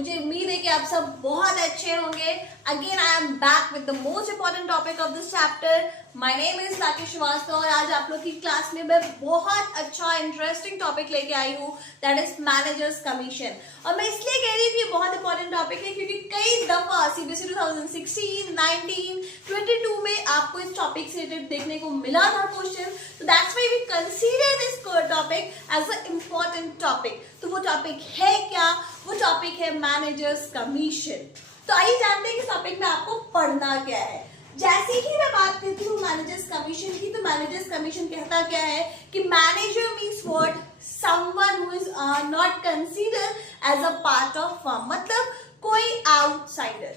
मुझे उम्मीद है कि आप सब बहुत अच्छे होंगे। Again I am back with the most important topic of this chapter. My name is Lucky Srivastava और आज आप लोग की क्लास में मैं बहुत अच्छा इंटरेस्टिंग टॉपिक लेके आई हूँ, दैट इज मैनेजर्स कमीशन। और मैं इसलिए कह रही हूँ कि बहुत इंपॉर्टेंट टॉपिक है क्योंकि कई दफा सीबीएसई 2016, 19, 22 में आपको इस टॉपिक से रिलेटेड देखने को मिला था क्वेश्चन। तो that's why we consider this topic as a important topic. तो वो टॉपिक है क्या? वो टॉपिक है मैनेजर्स कमीशन। तो आइए जानते हैं कि टॉपिक में आपको पढ़ना क्या है। जैसे ही मैं बात करती हूँ मैनेजर्स कमीशन की, तो मैनेजर्स कमीशन कहता क्या है कि manager means what? Someone who is not considered as a part of firm, मतलब कोई आउटसाइडर।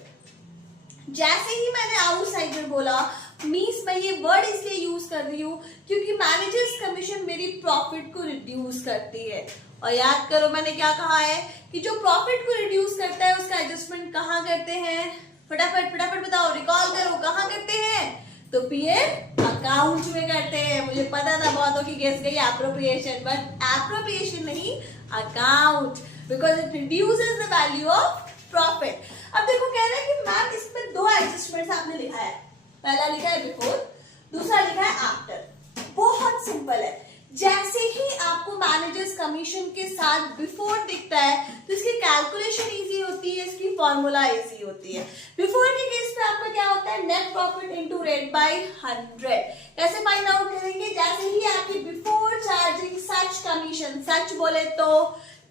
जैसे ही मैंने आउटसाइडर बोला मीन्स मैं ये वर्ड इसलिए यूज कर रही हूँ क्योंकि मैनेजर्स कमीशन मेरी प्रॉफिट को रिड्यूस करती है। और याद करो मैंने क्या कहा है कि जो प्रॉफिट को रिड्यूस करता है उसका एडजस्टमेंट कहाँ करते हैं? फटाफट बताओ, रिकॉल करो, कहाँ करते हैं? तो पीएल अकाउंट में करते हैं। मुझे पता था बहुतों की गेस गई एप्रोप्रिएशन, बट एप्रोप्रिएशन नहीं, account, because it reduces the value of profit. अब देखो कह रहे हैं कि मैम इसमें दो एडजस्टमेंट्स आपने लिखा है, पहला लिखा है बिफोर, दूसरा लिखा है आफ्टर। बहुत सिंपल है। जैसे ही आपको मैनेजर्स कमीशन के साथ बिफोर दिखता है तो इसकी कैलकुलेशन इजी होती है, इसकी फॉर्मूला इजी होती है। बिफोर के केस में आपका क्या होता है? Net profit into rate by 100। कैसे फाइंड आउट करेंगे? जैसे ही आपकी बिफोर चार्जिंग सच कमीशन, सच बोले तो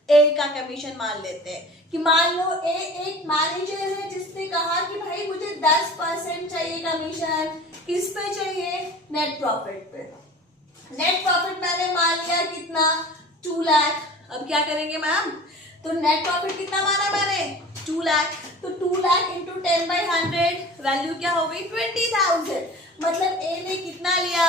ए का कमीशन मान लेते हैं कि मान लो ए एक मैनेजर है जिसने कहा कि भाई मुझे 10% चाहिए कमीशन। किस पे चाहिए? नेट प्रॉफिट पे। नेट प्रॉफिट मैंने मान लिया कितना? 2 लाख। अब क्या करेंगे मैम? तो नेट प्रॉफिट कितना माना मैंने? 2 लाख। तो 2 लाख इंटू 10/100 वैल्यू क्या हो गई? 20,000। मतलब ए ने कितना लिया?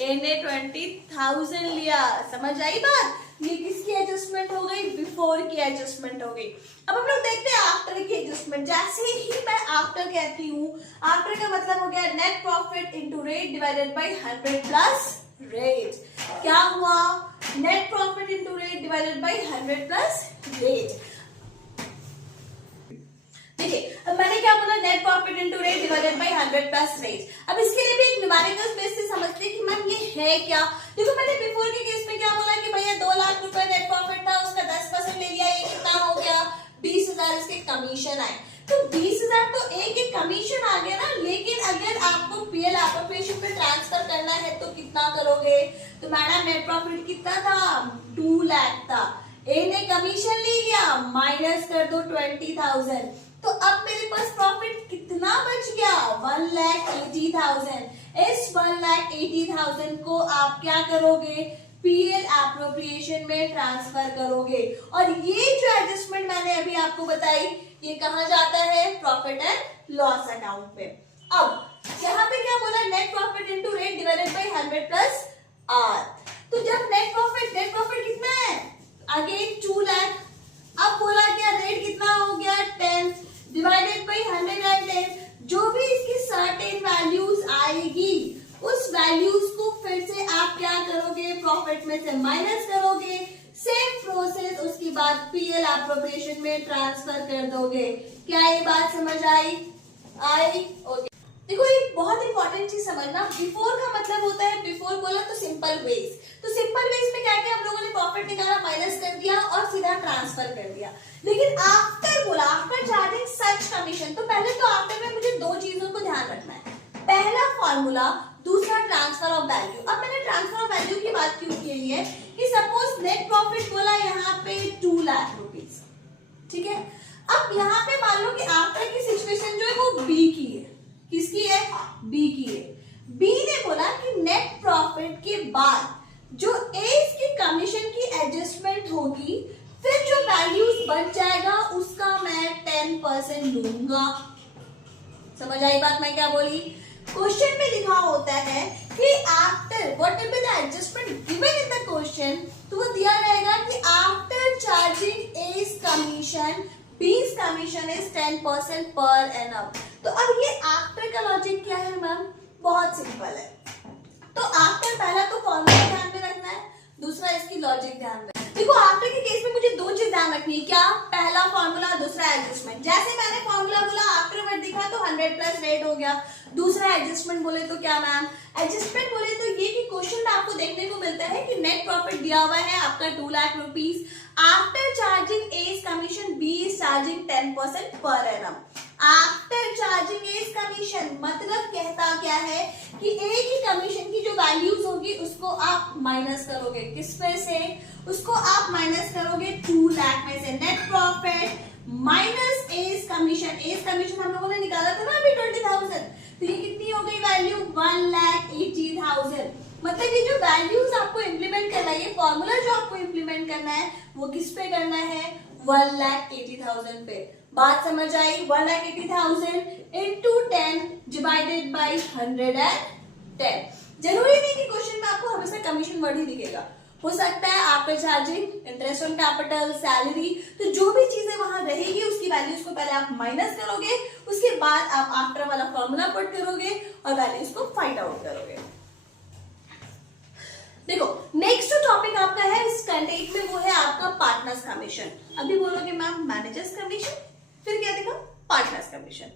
ए ने 20,000 लिया। समझ आई बात? ये किसकी एडजस्टमेंट हो गई? बिफोर की एडजस्टमेंट हो गई। अब हम लोग देखते हैं आफ्टर की एडजस्टमेंट। जैसे ही मैं आफ्टर कहती हूँ, आफ्टर का मतलब हो गया net profit into rate divided by 100 plus rate. क्या हुआ? Net profit into rate divided by 100 plus rate. देखिए अब मैंने क्या बोला? Net profit into rate divided by 100 plus rate. अब इसके लिए भी एक न्यूमेरिकल बेस से समझते हैं कि मैम ये है क्या। देखो मैंने बिफोर के केस में क्या बोला कि भैया 2 लाख रुपए नेट प्रॉफिट था, उसका 10% ले लिया, ये कितना हो गया? 20,000 इसके कमीशन आए। तो 20,000 तो एक कमीशन आ गया ना, लेकिन अगर आपको पीएल एप्रोप्रिएशन पे ट्रांसफर करना है तो कितना करोगे? तो मैडम नेट प्रॉफिट कितना था? 2 लाख था। ए ने कमीशन ले लिया, माइनस कर दो 20,000। तो अब मेरे पास प्रॉफिट कितना बच गया? 1,80,000। इस 1,80,000 को आप क्या करोगे? पीएल एप्रोप्रिएशन में ट्रांसफर करोगे। और ये जो एडजस्टमेंट मैंने अभी आपको बताई, ये कहाँ जाता है? प्रॉफिट एंड लॉस अकाउंट पे। अब यहाँ पे क्या बोला? Net profit into rate divided by 100 plus R. तो जब नेट प्रॉफिट कितना है? अगेन 2 लाख। अब बोला क्या? रेट कितना हो गया? 10 डिवाइडेड बाय 110। जो भी इसकी सर्टेन वैल्यूज आएगी उस वैल्यूज को फिर से आप क्या करोगे? प्रॉफिट में से माइनस करोगे। सेम प्रोसेस उसके बाद पीएल एप्रोप्रिएशन में ट्रांसफर कर दोगे। क्या ये बात समझ आई? ओके। देखो एक बहुत इंपॉर्टेंट चीज समझना, बिफोर का मतलब होता है, बिफोर बोला तो सिंपल वेज। तो सिंपल वेज में क्या किया हम लोगों ने? प्रॉफिट निकाला, माइनस कर दिया और सीधा ट्रांसफर कर दिया। लेकिन आफ्टर बोला, आफ्टर चार्जिंग सच कमीशन, तो पहले तो आफ्टर में मुझे दो चीजों को ध्यान रखना है। पहला फॉर्मूला, दूसरा ट्रांसफर ऑफ वैल्यू। अब मैंने ट्रांसफर ऑफ वैल्यू की बात क्यों की है कि सपोज नेट प्रॉफिट बोला यहाँ पे 2 लाख रुपीज, ठीक है। अब यहाँ पे मान लो कि आफ्टर की सिचुएशन जो है वो बी की है। किसकी है? बी की है। बी ने बोला कि नेट प्रॉफिट के बाद जो ए इसकी कमीशन की एडजस्टमेंट होगी, फिर जो वैल्यूज बच जाएगा उसका मैं 10% लूंगा। समझ आई बात मैं क्या बोली? क्वेश्चन में लिखा होता है कि after what will be the adjustment given in the question, तो वो दिया रहेगा कि आफ्टर चार्जिंग एज कमीशन, बीस कमीशन इज 10% पर एनम। तो अब ये आफ्टर का लॉजिक क्या है मैम? बहुत सिंपल है। तो आफ्टर पहला तो फॉर्मूला ध्यान में रखना है, दूसरा इसकी लॉजिक ध्यान में। देखो आफ्टर के केस में मुझे दो चीज ध्यान रखनी है। क्या? पहला फॉर्मूला, दूसरा एडजस्टमेंट। जैसे मैंने फॉर्मूला बोला आफ्टरवर्ड दिखा तो 100 प्लस रेट हो गया। दूसरा एडजस्टमेंट बोले तो क्या मैम? एडजस्टमेंट बोले तो ये कि क्वेश्चन में आपको देखने को मिलता है कि नेट प्रॉफिट दिया हुआ है आपका 2 lakh rupees, after charging as commission B is charging 10% per annum. After charging as commission मतलब कहता क्या है कि ए की कमीशन की जो वैल्यूज होगी उसको आप माइनस करोगे, किस में से? उसको आप माइनस करोगे 2 लाख में से। Net profit minus as commission, as commission हम लोगों ने निकाला था ना अभी 20,000, तो ये कितनी हो गई वैल्यू? 1,80,000। मतलब ये जो वैल्यूज आपको इंप्लीमेंट करना है, ये फॉर्मूला जो आपको इंप्लीमेंट करना है वो किस पे करना है? 1,80,000 पे। बात समझ आई? 1,80,000 इंटू 10 डिवाइडेड बाई 110। जरूरी नहीं कि क्वेश्चन में आपको हमेशा कमीशन वर्ड ही दिखेगा, हो सकता है after charging, interest on capital, salary, तो जो भी चीजें वहां रहेगी उसकी वैल्यूज को पहले आप माइनस करोगे, उसके बाद आप आफ्टर वाला फॉर्मूला पुट करोगे और वैल्यूज को फाइंड आउट करोगे। देखो नेक्स्ट टॉपिक आपका है इस कंटेंट में, वो है आपका पार्टनर्स कमीशन। अभी बोलोगे मैम मैनेजर्स कमीशन, फिर क्या देखा? Partners commission.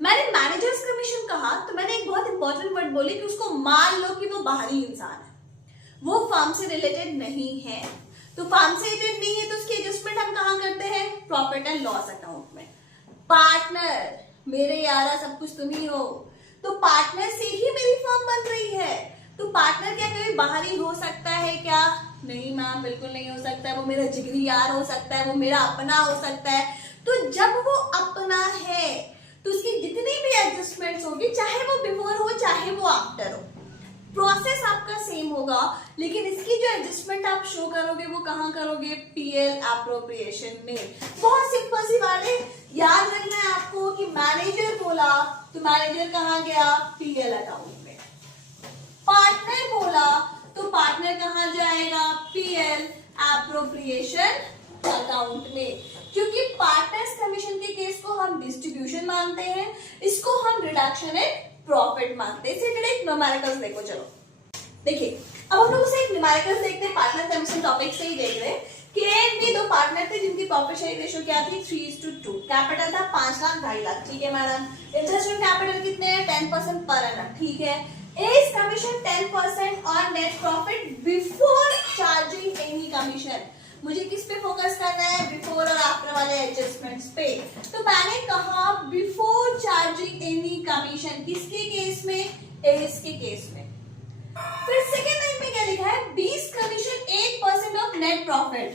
मैंने मैनेजर्स कमीशन कहा तो मैंने एक बहुत इंपॉर्टेंट वर्ड बोली कि उसको मान लो कि वो बाहरी इंसान है, वो फर्म से रिलेटेड नहीं है। तो फर्म से रिलेटेड नहीं है तो उसकी एडजस्टमेंट हम कहां करते हैं? प्रॉफिट एंड लॉस अकाउंट में। पार्टनर, मेरे यारा सब कुछ तुम ही हो, तो पार्टनर से ही मेरी फर्म बन रही है। तो पार्टनर क्या कभी बाहरी हो सकता है क्या? नहीं मैम, बिल्कुल नहीं हो सकता है। वो मेरा जिगरी यार हो सकता है, वो मेरा अपना हो सकता है। तो जब वो अपना है तो उसकी जितनी भी एडजस्टमेंट्स होगी, चाहे वो बिफोर हो चाहे वो आफ्टर हो, प्रोसेस आपका सेम होगा, लेकिन इसकी जो एडजस्टमेंट आप शो करोगे वो कहां करोगे? पीएल एप्रोप्रिएशन में। बहुत सिंपल सी बात है, याद रखना है आपको कि मैनेजर बोला तो मैनेजर कहां गया? पीएल अकाउंट में। पार्टनर बोला तो पार्टनर कहां जाएगा? पीएल एप्रोप्रिएशन अकाउंट में। क्योंकि पार्टनर्स कमीशन के केस को हम डिस्ट्रीब्यूशन मानते हैं, इसको हम रिडक्शन इन प्रॉफिट मानते हैं। इसे डायरेक्ट न्यूमेरिकल्स देखो। चलो देखिए, अब हम लोग उसे एक न्यूमेरिकल्स देखते हैं, पार्टनर कमीशन टॉपिक से ही देख रहे हैं कि ए एंड बी दो पार्टनर थे जिनकी प्रॉफिट शेयरिंग रेशियो क्या थी? 3:2। कैपिटल था 5 लाख 2.5 लाख, ठीक है मैडम। इंटरेस्ट ऑन कैपिटल कितने हैं? 10% पर एनम, ठीक है। एज कमीशन 10% और net profit before charging any commission. मुझे किस पे फोकस करना है? बिफोर और आफ्टर वाले एडजस्टमेंट्स पे। तो मैंने कहा बिफोर चार्जिंग एनी कमीशन, किसके केस में? एज के केस में। फिर सेकेंड लाइन में क्या लिखा है? बीस कमीशन 8% ऑफ नेट प्रॉफिट,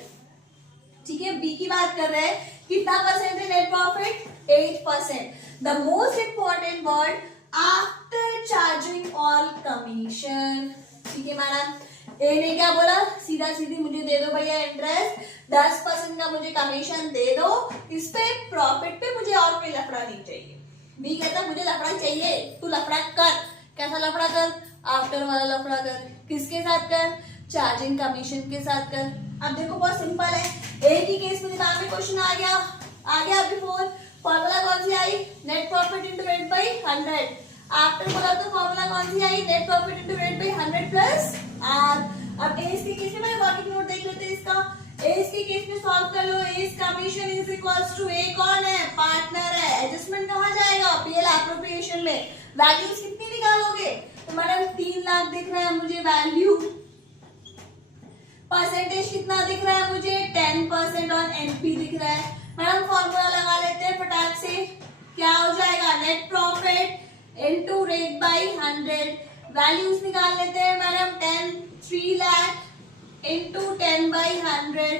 ठीक है। बी की बात कर रहे हैं, कितना परसेंट है net profit? 8%। The most important word after charging all commission, ठीक है मैडम। ए ने क्या बोला? सीधा सीधी मुझे दे दो भैया इंटरेस्ट, 10% का मुझे कमीशन दे दो, इस पे प्रॉफिट पे मुझे और कोई लफड़ा नहीं चाहिए। बी कहता मुझे लफड़ा चाहिए, तू लफड़ा कर। कैसा लफड़ा कर? आफ्टर वाला लफड़ा कर। किसके साथ कर? चार्जिंग कमीशन के साथ कर। अब देखो बहुत सिंपल है, ए की केस में दिमाग में क्वेश्चन आ गया बिफोर। फॉर्मूला कौन सी आई? Net profit into rate by 100। After बोला तो फॉर्मूला कौन सी आई? Net profit into rate by 100 plus R. अब एज के केस में मैंने वर्किंग नोट देख लेते हैं इसका। एज के केस में सॉल्व कर लो। As commission is equals to A कौन है? पार्टनर है। एडजस्टमेंट कहां जाएगा? पीएल एप्रोप्रिएशन में। वैल्यूज कितनी निकालोगे? तो मैडम 3 लाख दिख रहा है मुझे वैल्यू। परसेंटेज कितना दिख रहा है मुझे? 10% और एनपी दिख रहा है। मैडम फॉर्मूला लगा लेते हैं फटाक से। क्या हो जाएगा? Net profit into rate by 100। Values निकाल लेते हैं madam. 3 lakh into 10 by 100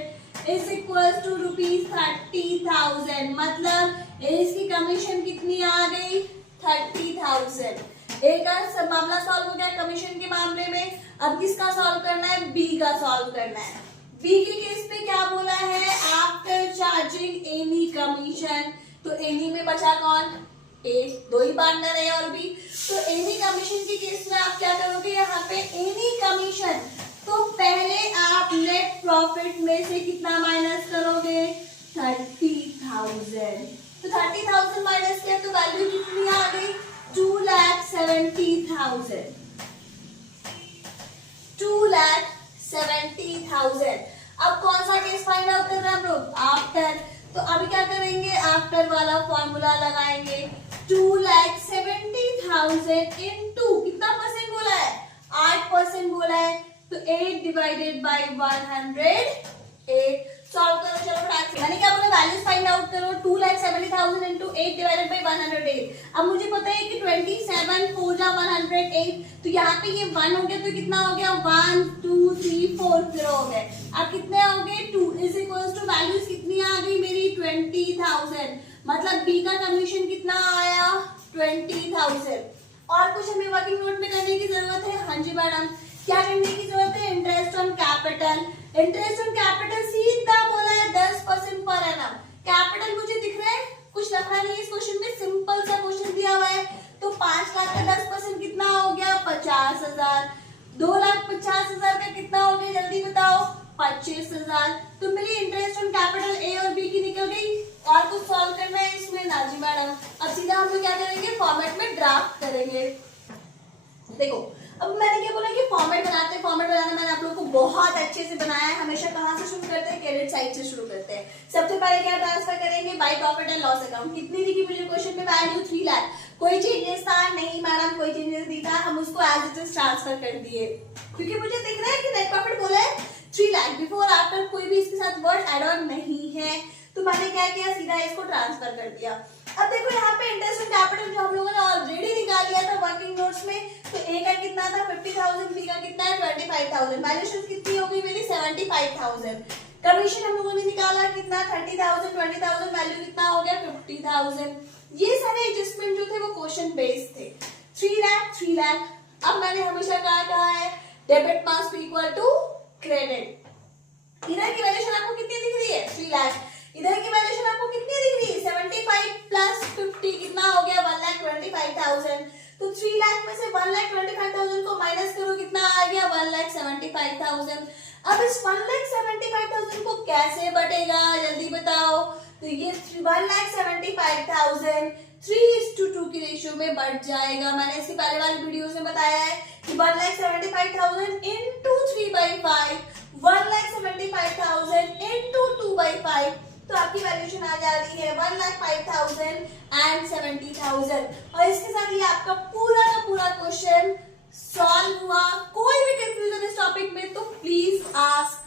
is equal to ₹30,000। मतलब इसकी कमीशन कितनी आ गई? 30,000। एक सब मामला सॉल्व हो गया कमीशन के मामले में। अब किसका सॉल्व करना है? बी का सॉल्व करना है। बी के केस में क्या बोला है? After charging any commission. तो एनी में बचा कौन? ए। दो ही पार्टनर है और बी। तो एनी कमीशन के केस में आप क्या करोगे? यहाँ पे एनी कमीशन, तो पहले आप नेट प्रॉफिट में से कितना माइनस करोगे? 30,000। तो 30,000 माइनस किया तो वैल्यू कितनी आ गई? 2,70,000। 2,70,000। अब कौन सा केस फाइंड आउट कर रहे हैं हम लोग? आफ्टर तो अभी क्या करेंगे, आफ्टर वाला फॉर्मूला लगाएंगे। 2,70,000 इनटू कितना परसेंट बोला है, 8% बोला है, तो 8 डिवाइडेड बाई 108। सॉल्व करो, चलो फटाक से। मैंने क्या बोला, वैल्यूज फाइंड आउट करो। 2,70,000 इंटू 8 डिवाइडेड बाई 108। अब मुझे पता है कि 27 4 जा 108, तो यहाँ पे ये 1 हो गया, तो कितना हो गया, 1 2 3 4 0 हो गए। अब कितने हो गए, 2 इज इक्वल्स टू वैल्यूज कितनी आ गई मेरी, 20,000। मतलब बी का कमीशन कितना आया, 20,000। और कुछ हमें वर्किंग नोट में करने की जरूरत है। हाँ जी मैडम, क्या करने की जरूरत है, interest on capital. Interest on capital सीधा बोला है 10% पर एनम। कैपिटल मुझे दिख रहा है, कुछ लखना नहीं है इस क्वेश्चन में, सिंपल सा क्वेश्चन दिया हुआ है। तो 5 लाख का 10% कितना हो गया, 50,000। 2,50,000 का कितना हो गया, जल्दी बताओ, 25,000। तो मेरी इंटरेस्ट ऑन कैपिटल ए और बी की निकल गई। और कुछ सॉल्व करना है इसमें, ना जी मैडम। अब सीधा हम लोग क्या करेंगे, फॉर्मेट में ड्राफ्ट करेंगे। देखो अब मैंने क्या बोला कि फॉर्मेट बनाते हैं। फॉर्मेट बनाना मैंने आप लोगों को बहुत अच्छे से बनाया है। हमेशा कहां से शुरू करते हैं, क्रेडिट साइड से शुरू करते हैं। सबसे पहले क्या ट्रांसफर करेंगे, by profit and loss account. कितनी थी मुझे क्वेश्चन में, वैल्यू 3 लाख। कोई चेंजेस था नहीं मैडम, कोई चेंजेस नहीं था, हम उसको एज इट इज ट्रांसफर कर दिए, क्योंकि मुझे दिख रहा है कि नेट प्रॉफिट बोला है 3 लाख। बिफोर आफ्टर कोई भी इसके साथ वर्ड एड ऑन नहीं है, तो मैंने क्या किया, सीधा इसको ट्रांसफर कर दिया। अब देखो यहाँ पे इंटरेस्ट ऑन कैपिटल जो हम लोगों ने ऑलरेडी निकाल लिया था वर्किंग नोट्स में, तो ए का कितना था 50,000, बी का कितना है 25,000। वैल्यूएशन कितनी हो गई मेरी 75,000। कमीशन हम लोगों ने निकाला कितना 30,000, 20,000, वैल्यू कितना हो गया 50,000। ये सारे एडजस्टमेंट जो थे वो क्वेश्चन बेस्ड थे। 3 लाख 3 लाख। अब मैंने हमेशा कहा है debit must be equal to credit. इधर की वैल्यूएशन आपको कितनी दिख रही है, 3 लाख। इधर की वैल्यूएशन आपको कितनी दिख रही है, 75 प्लस 50 कितना हो गया, 1,25,000। तो 3 लाख में से 1,25,000 को माइनस करो, कितना आ गया 1,75,000। अब इस 1,75,000 को कैसे बटेगा, जल्दी बताओ। तो ये 1,75,000 3:2 की रेशियो में बढ़ जाएगा। मैंने इसकी पहले वाली वीडियो में बताया है कि 1,75,000 इंटू 3/5, 1,75,000 इंटू 2/5, तो आपकी वैल्यूएशन आ जा रही है 1,05,000 एंड 70,000। और इसके साथ ये आपका पूरा का पूरा क्वेश्चन सॉल्व हुआ। कोई भी कंफ्यूजन इस टॉपिक में तो प्लीज आस्क।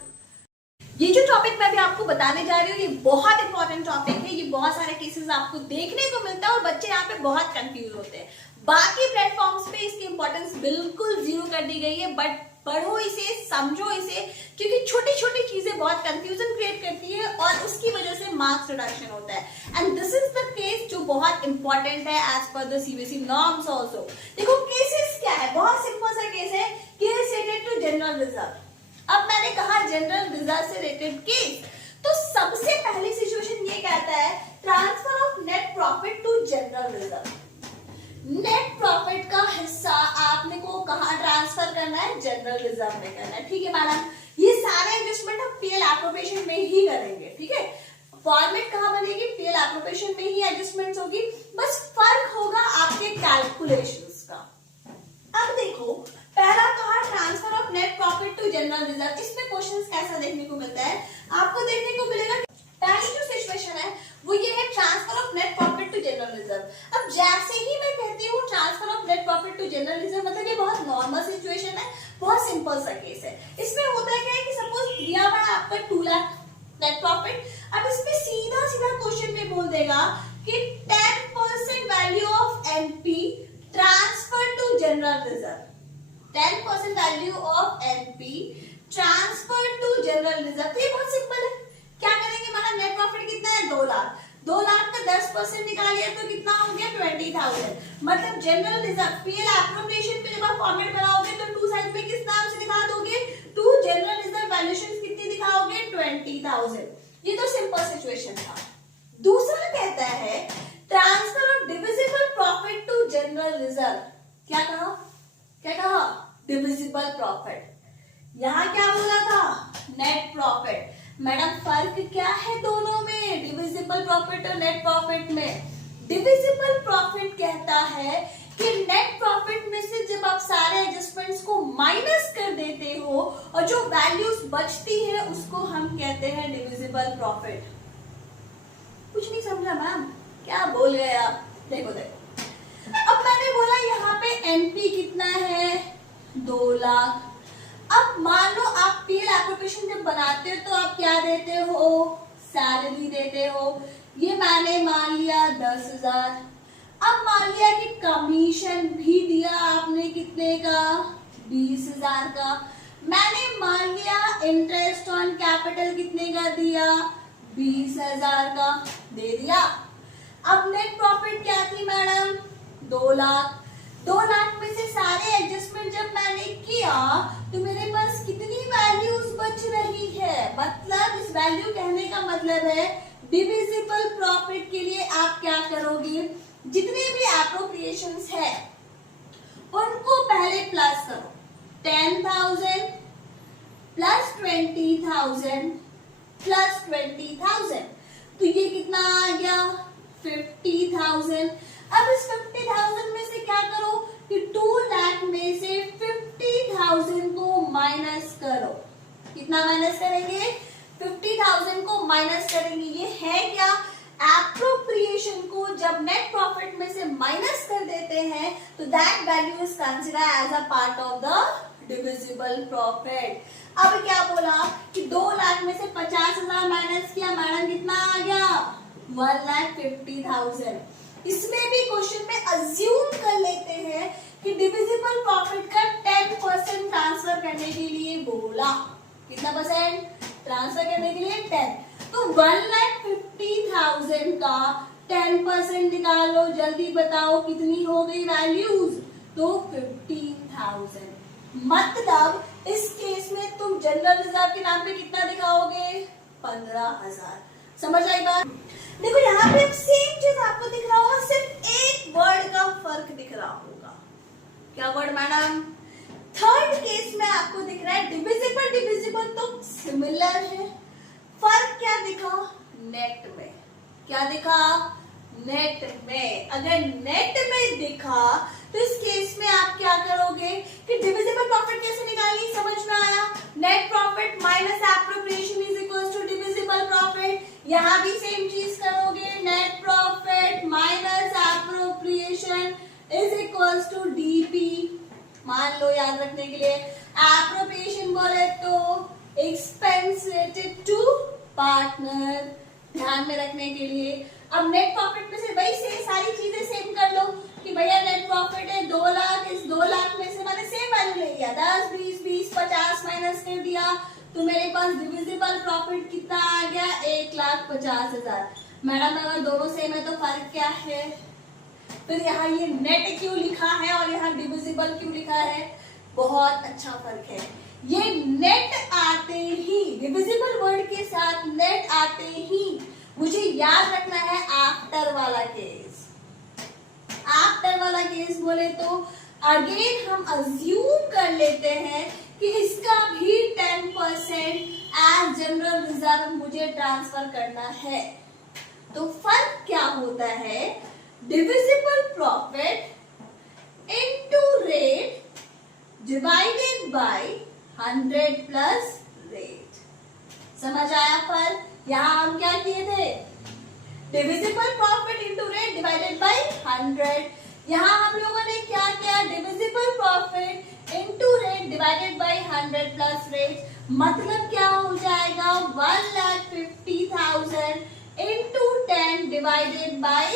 ये जो टॉपिक मैं भी आपको बताने जा रही हूँ, ये बहुत इंपॉर्टेंट टॉपिक है। ये बहुत सारे केसेस आपको देखने को मिलता है और बच्चे यहाँ पे बहुत कंफ्यूज होते हैं। बाकी प्लेटफॉर्म्स पे इसकी इंपॉर्टेंस बिल्कुल 0 कर दी गई है, बट पढ़ो इसे, समझो इसे, क्योंकि छोटी छोटी चीजें बहुत कंफ्यूजन क्रिएट करती है और उसकी वजह से मार्क्स रिडक्शन होता है। And this is the case जो बहुत इंपॉर्टेंट है as per the CBSE norms also. देखो केसेस क्या है, बहुत सिंपल सा केस है, case related to general reserve. अब मैंने कहा जनरल रिजर्व से रिलेटेड केस, तो सबसे पहली सिचुएशन ये कहता है transfer of net profit to general reserve. Net profit का हिस्सा आपने को कहां ट्रांसफर करना है, जनरल रिजर्व में करना है। ठीक है मैडम, ये सारे एडजस्टमेंट हम पीएल एप्रोप्रिएशन में ही करेंगे। ठीक है, फॉर्मेट कहां बनेगी, पीएल एप्रोप्रिएशन में ही एडजस्टमेंट्स होगी, बस फर्क होगा आपके कैलकुलेशंस का। अब देखो पहला कहा transfer of net profit to general reserve. इसमें क्वेश्चंस कैसा देखने को मिलता है, आपको देखने को मिलेगा पहली जो सिचुएशन है वो ये है transfer of net profit to general reserve. अब जैसे ही मैं कहती हूँ transfer of net profit to general reserve, मतलब ये बहुत नॉर्मल सिचुएशन है, बहुत सिंपल सा केस है। इसमें होता है क्या है कि सपोज दिया हुआ है आपका 2 लाख नेट प्रॉफिट। अब इसमें सीधा सीधा क्वेश्चन में बोल देगा कि 10% value of NP transfer to general reserve. 10% value of NP transfer to general reserve. तो ये बहुत सिंपल है। क्या करेंगे, हमारा नेट प्रॉफिट कितना है 2 लाख। 2 लाख का 10% निकालिए तो कितना हो गया 20,000। मतलब जनरल रिजर्व पीएल एप्रोप्रिएशन पे जब आप फॉर्मेट बनाओगे तो 2 साइड में किस नाम से दिखा दोगे, 2 जनरल रिजर्व वैल्यूएशन कितनी दिखाओगे 20,000। ये तो सिंपल सिचुएशन था। दूसरा कहता है transfer of divisible profit to general reserve. क्या कहा, क्या कहा, डिविजिबल प्रॉफिट। यहां क्या बोला था, नेट प्रॉफिट। मैडम फर्क क्या है दोनों में, डिविजिबल प्रॉफिट और नेट प्रॉफिट में। डिविजिबल प्रॉफिट कहता है कि नेट प्रॉफिट में से जब आप सारे एडजस्टमेंट्स को माइनस कर देते हो और जो वैल्यूज बचती है उसको हम कहते हैं डिविजिबल प्रॉफिट। कुछ नहीं समझा मैम, क्या बोल गए आप? देखो अब मैंने बोला यहाँ पे एनपी कितना है, 2 लाख। अब मान लो आप पीएल एप्लीकेशन जब बनाते हो तो आप क्या देते हो, सैलरी देते हो। ये मैंने मान लिया 10,000। अब मान लिया कि कमीशन भी दिया आपने कितने का, 20,000 का। मैंने मान लिया इंटरेस्ट ऑन कैपिटल कितने का दिया, 20,000 का दे दिया। अब नेट प्रॉफिट क्या थी मैडम, 2 लाख। 2 लाख में से सारे एडजस्टमेंट जब मैंने किया तो मेरे पास कितनी वैल्यूज बच रही है, मतलब इस वैल्यू कहने का मतलब है डिविजिबल प्रॉफिट के लिए आप क्या करोगे, जितने भी एप्रोप्रिएशंस है उनको पहले प्लस करो। 10,000 प्लस 20,000 प्लस 20,000, तो ये कितना आ गया, 50,000। अब इस 50,000 में से क्या करो कि 2 लाख में से 50,000 को माइनस करो। कितना माइनस करेंगे, 50,000 को माइनस करेंगे। ये है क्या, एप्रोप्रिएशन को जब नेट प्रॉफिट में से माइनस कर देते हैं तो that value is considered as a part of the divisible profit. अब क्या बोला कि 2 लाख में से 50,000 माइनस किया, मैडम कितना आ गया, 1,50,000। इसमें भी क्वेश्चन में अज्यूम कर लेते हैं कि डिविजिबल प्रॉफिट का 10% ट्रांसफर करने के लिए बोला। कितना परसेंट ट्रांसफर करने के लिए, 10। तो 1,50,000 का 10% निकालो, जल्दी बताओ कितनी हो गई वैल्यूज, तो 15,000। मतलब इस केस में तुम जनरल रिजर्व के नाम पे कितना दिखाओगे, 15,000। समझ आई बात? देखो यहाँ पे सेम चीज आपको दिख रहा होगा, सिर्फ एक वर्ड का फर्क दिख रहा होगा। क्या वर्ड मैडम? थर्ड केस में आपको दिख रहा है डिविजिबल, डिविजिबल तो सिमिलर है। फर्क क्या दिखा, नेट में। क्या दिखा, नेट में। अगर नेट में दिखा तो इस केस में आप क्या करोगे कि डिविजिबल प्रॉफिट कैसे निकालनी, समझ में आया? Net profit minus appropriation is equal to divisible profit. यहाँ भी सेम चीज करोगे, net profit minus appropriation is equal to DP. मान लो याद रखने के लिए, एप्रोप्रिएशन बोले तो एक्सपेंस रिलेटेड टू पार्टनर, ध्यान में रखने के लिए। अब नेट प्रॉफिट में से वही से सारी चीजें सेम कर लो कि भैया नेट प्रॉफिट है 2 लाख, इस 2 लाख में से मैंने सेम वैल्यू ले लिया, 10, 20, 20, 50 माइनस कर दिया, तो मेरे पास डिविजिबल प्रॉफिट कितना आ गया, 1,50,000। मैडम अगर दोनों सेम है तो फर्क क्या है? फिर यहाँ ये नेट क्यों लिखा है और यहाँ डिविजिबल क्यों लिखा है? बहुत अच्छा फर्क है। ये नेट आते ही, डिविजिबल वर्ड के साथ नेट आते ही मुझे याद रखना है आफ्टर वाला केस। आफ्टर वाला केस बोले तो अगेन हम अज्यूम कर लेते हैं कि इसका भी 10% एज जनरल रिजर्व मुझे ट्रांसफर करना है। तो फर्क क्या होता है, divisible profit into rate divided by 100 plus rate. समझ आया फर्क? यहाँ हम क्या किए थे, divisible profit into rate divided by 100। यहाँ हम लोगों ने क्या किया, divisible profit into rate divided by 100 plus rate. मतलब क्या हो जाएगा, 1,50,000 इनटू 10 डिवाइडेड बाय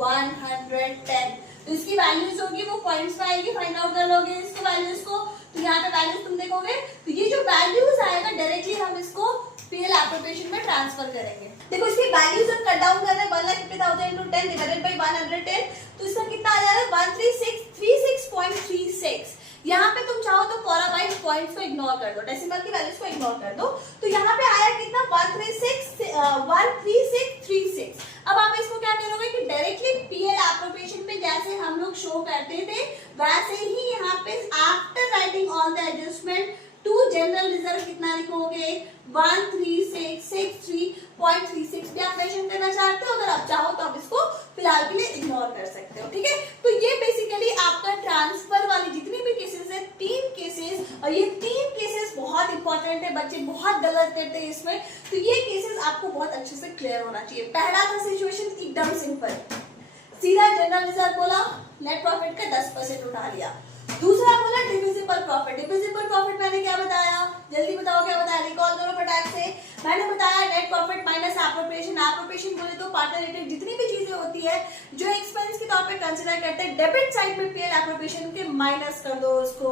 110। तो इसकी वैल्यूज होगी वो पॉइंट्स में आएगी, फाइंड आउट कर लोगे इसके वैल्यूज को। तो यहाँ पे वैल्यूज तुम देखोगे तो ये जो वैल्यूज आएगा डायरेक्टली हम इसको पीएल एप्लीकेशन में ट्रांसफर करेंगे। देखो इसकी वैल्यूज हम कट डाउन कर रहे हैं, 1,50,000 into 10 डिवाइडेड बाय 110, तो इसका कितना आ जा रहा है, 13636.36। यहाँ पे तुम चाहो तो कॉलम पॉइंट्स को इग्नोर कर दो, डेसिमल की वैल्यूज को इग्नोर कर दो, तो यहाँ पे आया कितना, 13636। अब आप इसको क्या करोगे कि डायरेक्टली पीएल एप्रोप्रिएशन में जैसे हम लोग शो करते थे वैसे ही यहाँ पे after writing all the adjustment to general reserve कितना लिखोगे, 13663.36 भी आप मेंशन करना चाहते हो। अगर आप चाहो तो आप इसको फिलहाल के लिए इग्नोर कर सकते हो, ठीक है। तो ये बेसिकली आपका ट्रांसफर वाली जितनी भी केसेस है, 3 केसेस, और ये 3 केसेस बहुत बहुत इंपॉर्टेंट है, बच्चे बहुत गलत करते हैं इसमें, तो ये केसेस आपको बहुत अच्छे से क्लियर होना चाहिए। पहला था सिचुएशन एकदम सिंपल, सीधा जनरल रिजर्व बोला, नेट प्रॉफिट का 10% उठा लिया। दूसरा बोला डिविजिबल प्रॉफिट। डिविजिबल प्रॉफिट मैंने क्या बताया, जल्दी बताओ क्या बताया, रिकॉल करो फटाक से। मैंने बताया net profit minus appropriation. Appropriation बोले तो पार्टनर रिलेटेड जितनी भी चीजें होती है जो एक्सपेंस के तौर पे कंसीडर करते हैं, डेबिट साइड में पीएल एप्रोप्रिएशन के माइनस कर दो उसको।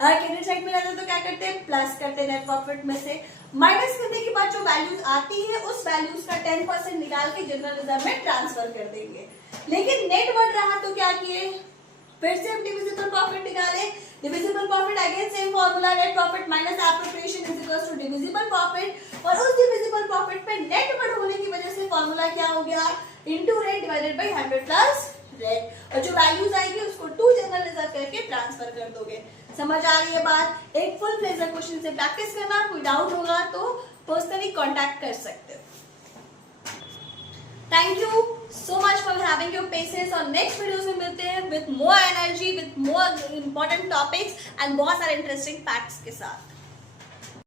अगर क्रेडिट साइड में रहता तो क्या करते हैं, प्लस करते हैं नेट प्रॉफिट में से। माइनस करने के बाद जो वैल्यूज आती है उस वैल्यूज का 10% निकाल के जनरल रिजर्व में ट्रांसफर कर देंगे। लेकिन नेट बढ़ रहा तो क्या किए, फिर से हम डिविजिबल प्रॉफिट निकाले। Divisible profit again same formula, net profit minus appropriation is equals to divisible profit, और उस डिविजिबल प्रॉफिट पे नेट बढ़ होने की वजह से फॉर्मूला क्या हो गया, into rate divided by 100 plus rate, और जो वैल्यूज आएगी उसको टू जनरल रिजर्व करके ट्रांसफर कर दोगे। समझ आ रही है बात। एक फुल फ्लेजर क्वेश्चन से प्रैक्टिस करना, कोई डाउट होगा तो पर्सनली कांटेक्ट कर सकते हो। Thank you so much for having your patience, और नेक्स्ट वीडियोस में मिलते हैं with more energy, with more important topics and बहुत सारे interesting facts के साथ।